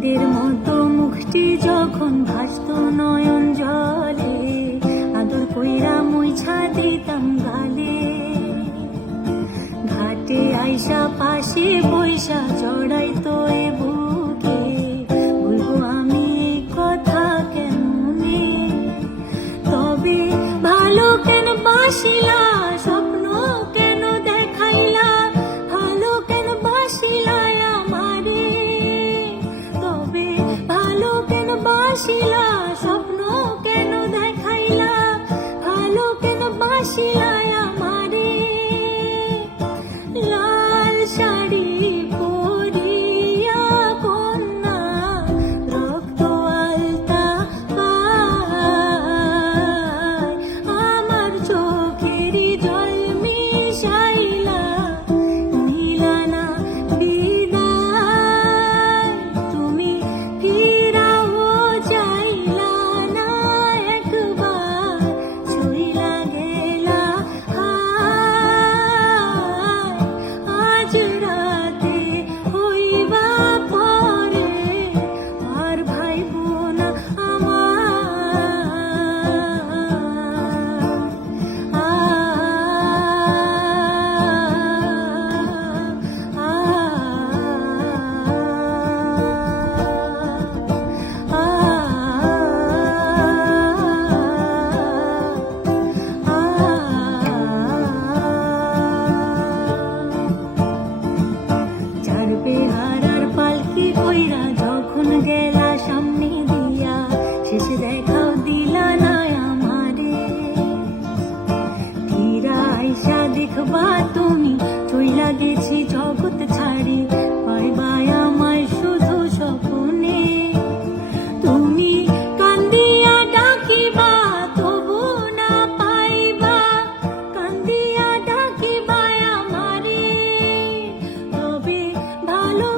চাঁদের মতো মুখটি যখন ভাসত নয়ন জলে, আদর কইরা মুইছা দিতাম গালে। ঘাটে আইসা পাশে বৈশা জড়াইতো এ বুকে, বলবো আমি এই কথা কেমনে। তবে ভালো কেন বাসিলা, স্বপ্ন কেন দেখাইলা, ভালো কেন বাসিলা আমারে। তবে ভালো কেন বাসিলা, স্বপ্ন কেন দেখাইলা, ভালো কেন বাসিলা আমারে। লাল শাড়ি পরিয়া কন্যা রক্ত আলতা পায়, আমার চোখের জল মিশাইলা নিলানা বিদায়। তুমি ফিরাও চাইলা না একবার, ছুঁইলা গেলা হায়। আজ রাতে হইবা পরে আর ভাইব না চার বেহারার পালকি কইরা যখন গেলা সামনে দিয়া, শেষে দেখাও দিলা না আমারে। ফিরা আইসা দেখবা তুমি চইলা গেছি জগৎ ছাড়ি, পাইবা আমায় শুধু স্বপ্নে। তুমি কান্দিয়া ডাকিবা তবু না পাইবা, কান্দিয়া ডাকিবা আমারে। তবে ভালো